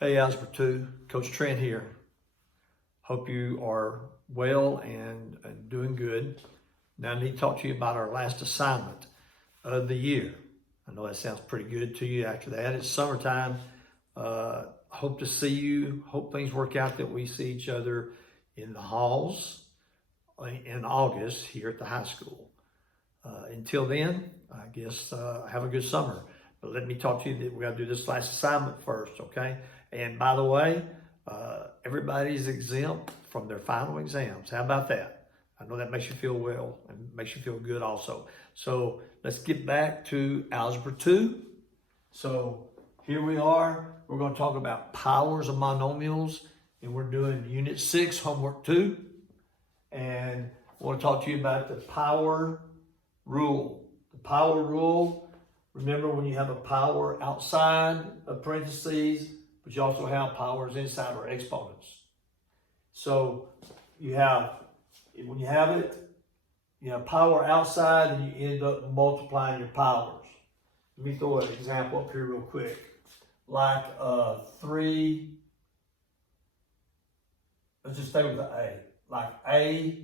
Hey, Algebra 2, Coach Trent here. Hope you are well and doing good. Now I need to talk to you about our last assignment of the year. I know that sounds pretty good to you after that. It's summertime. Hope to see you. Hope things work out that we see each other in the halls in August here at the high school. Until then, I guess have a good summer. But let me talk to you that we got to do this last assignment first, okay? And by the way, everybody's exempt from their final exams. How about that? I know that makes you feel well and makes you feel good also. So let's get back to Algebra 2. So here we are. We're going to talk about powers of monomials, and we're doing Unit 6, Homework 2. And I want to talk to you about the power rule. The power rule, remember when you have a power outside of parentheses, but you also have powers inside or exponents. So you have, when you have it, you have power outside and you end up multiplying your powers. Let me throw an example up here real quick. Like 3, let's just stay with the A. Like A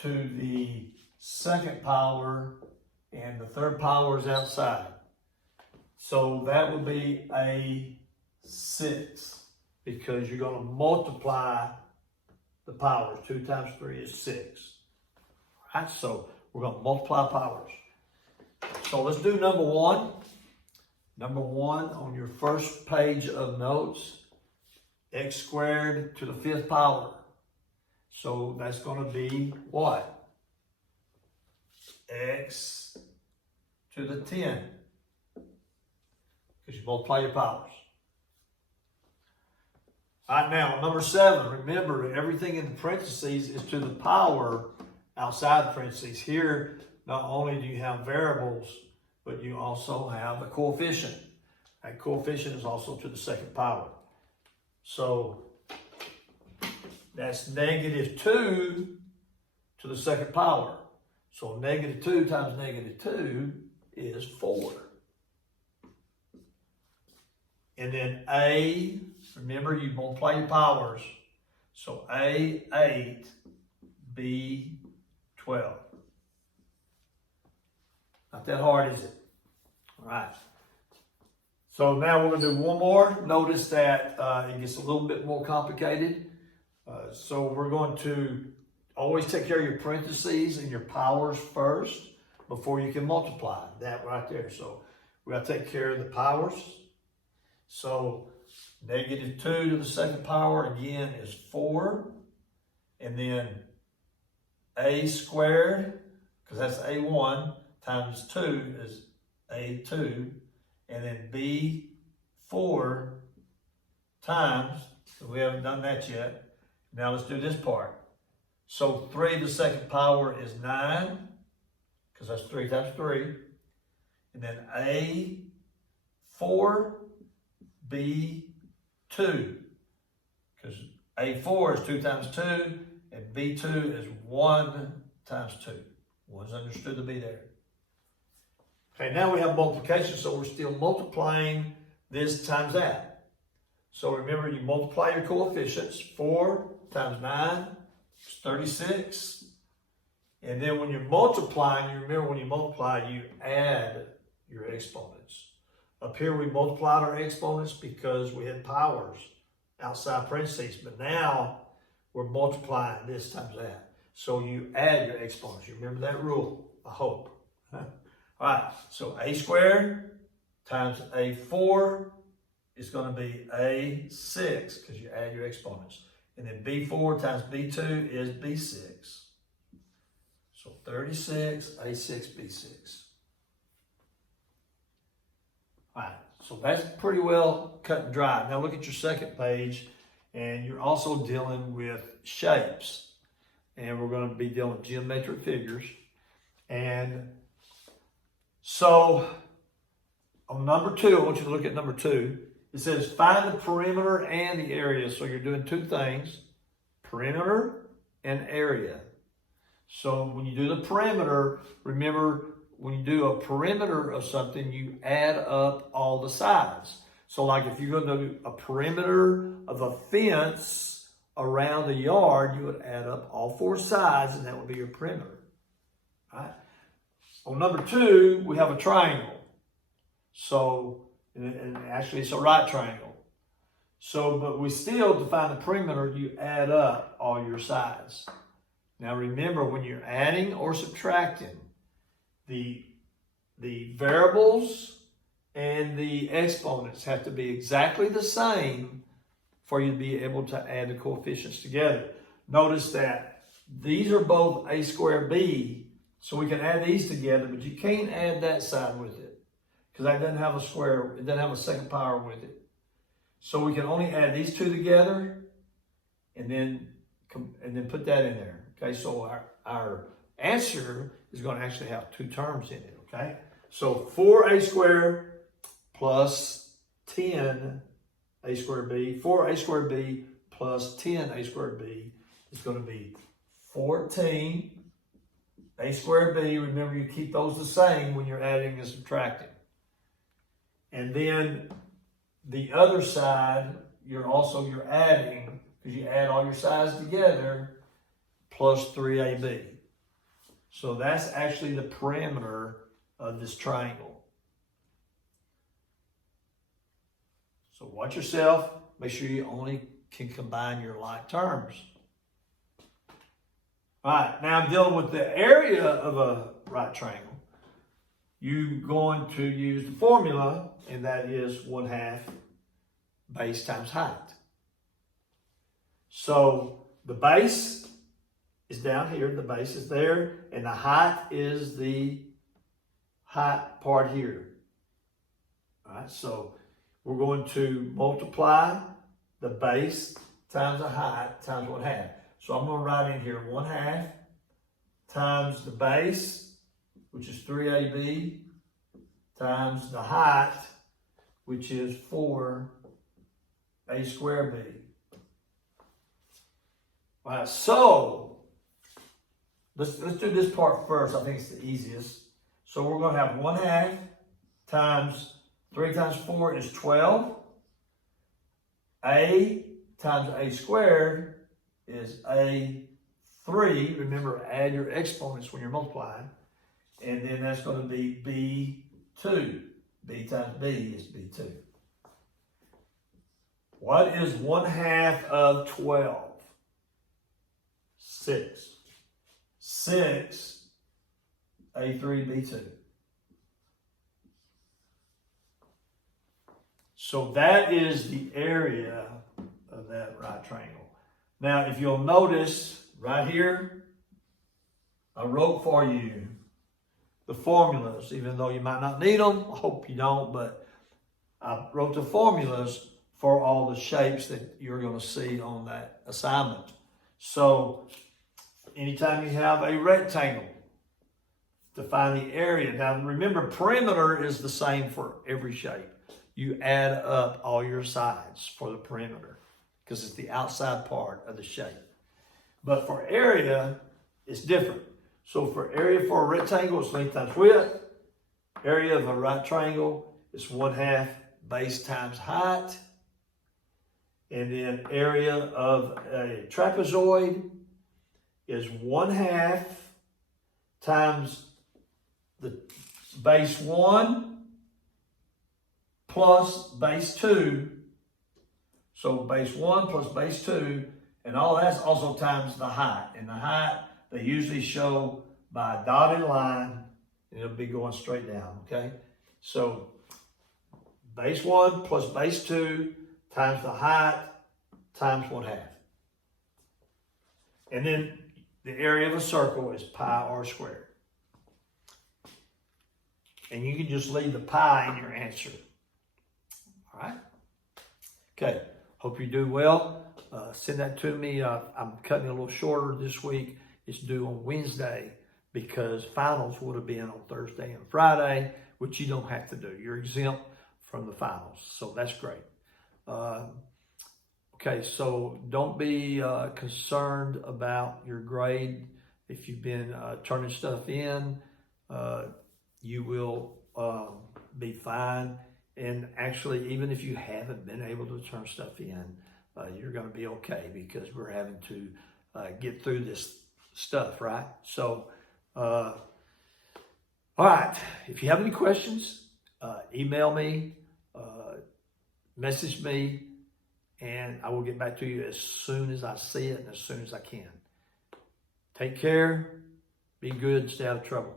to the second power and the third power is outside. So that would be A6 because you're going to multiply the powers. 2 times 3 is 6. All right, so we're going to multiply powers. So let's do number 1. Number 1 on your first page of notes, x squared to the 5th power. So that's going to be what? X to the 10. Because you multiply your powers. All right, now, number 7. Remember, everything in the parentheses is to the power outside the parentheses. Here, not only do you have variables, but you also have a coefficient. That coefficient is also to the second power. So, that's -2 to the second power. So, -2 times -2 is 4. And then A, remember you multiply your powers. So A8, B12. Not that hard, is it? All right. So now we're going to do one more. Notice that it gets a little bit more complicated. So we're going to always take care of your parentheses and your powers first before you can multiply. That right there. So we got to take care of the powers. So -2 to the second power again is 4. And then A squared, because that's A1, times 2 is A2. And then B4 times, so we haven't done that yet. Now let's do this part. So 3 to the second power is 9, because that's 3 times 3. And then A4, B2, because A4 is 2 times 2, and B2 is 1 times 2. One's understood to be there. Okay, now we have multiplication, so we're still multiplying this times that. So remember, you multiply your coefficients. 4 times 9 is 36. And then when you're multiplying, you remember when you multiply, you add your exponents. Up here, we multiplied our exponents because we had powers outside parentheses. But now, we're multiplying this times that. So you add your exponents. You remember that rule, I hope. All right, so A squared times A4 is going to be A6 because you add your exponents. And then B4 times B2 is B6. So 36, A6, B6. All right, so that's pretty well cut and dry. Now look at your second page, and you're also dealing with shapes. And we're going to be dealing with geometric figures. And so on number 2, I want you to look at number 2. It says find the perimeter and the area. So you're doing two things, perimeter and area. So when you do the perimeter, remember when you do a perimeter of something, you add up all the sides. So like if you're going to do a perimeter of a fence around the yard, you would add up all four sides, and that would be your perimeter. All right? On number 2, we have a triangle. So, and actually it's a right triangle. So, but we still, to find the perimeter, you add up all your sides. Now remember, when you're adding or subtracting, the variables and the exponents have to be exactly the same for you to be able to add the coefficients together. Notice that these are both a squared b, so we can add these together, but you can't add that side with it because that doesn't have a square, it doesn't have a second power with it. So we can only add these two together and then put that in there. Okay, so our answer is going to actually have 2 terms in it. Okay, so 4a squared plus 10a squared b, 4a squared b plus 10a squared b is going to be 14 a squared b. Remember, you keep those the same when you're adding and subtracting. And then the other side, you're adding, because you add all your sides together, plus 3ab. So that's actually the perimeter of this triangle. So watch yourself. Make sure you only can combine your like terms. All right, now I'm dealing with the area of a right triangle. You're going to use the formula, and that is 1/2 base times height. So the base is down here, the base is there, and the height is the height part here. All right, so we're going to multiply the base times the height times 1/2. So I'm going to write in here 1/2 times the base, which is 3ab, times the height, which is 4a squared b. All right, so let's do this part first. I think it's the easiest. So we're going to have 1/2 times 3 times 4 is 12. A times a squared is a3. Remember, add your exponents when you're multiplying. And then that's going to be b2. B times b is b2. What is 1/2 of 12? 6. 6, a3, b2. So that is the area of that right triangle. Now, if you'll notice right here, I wrote for you the formulas, even though you might not need them. I hope you don't, but I wrote the formulas for all the shapes that you're going to see on that assignment. So anytime you have a rectangle, to find the area. Now remember, perimeter is the same for every shape. You add up all your sides for the perimeter because it's the outside part of the shape. But for area, it's different. So for area for a rectangle, it's length times width. Area of a right triangle is 1/2 base times height. And then area of a trapezoid is 1/2 times the base 1 plus base 2. So base 1 plus base 2, and all that's also times the height. And the height, they usually show by a dotted line, and it'll be going straight down, okay? So base 1 plus base 2 times the height times 1/2. And then the area of a circle is pi r squared. And you can just leave the pi in your answer. All right? Okay. Hope you do well. Send that to me. I'm cutting it a little shorter this week. It's due on Wednesday because finals would have been on Thursday and Friday, which you don't have to do. You're exempt from the finals. So that's great. Okay, so don't be concerned about your grade. If you've been turning stuff in, you will be fine. And actually, even if you haven't been able to turn stuff in, you're going to be okay because we're having to get through this stuff, right? So, all right. If you have any questions, email me, message me, and I will get back to you as soon as I see it and as soon as I can. Take care, be good, stay out of trouble.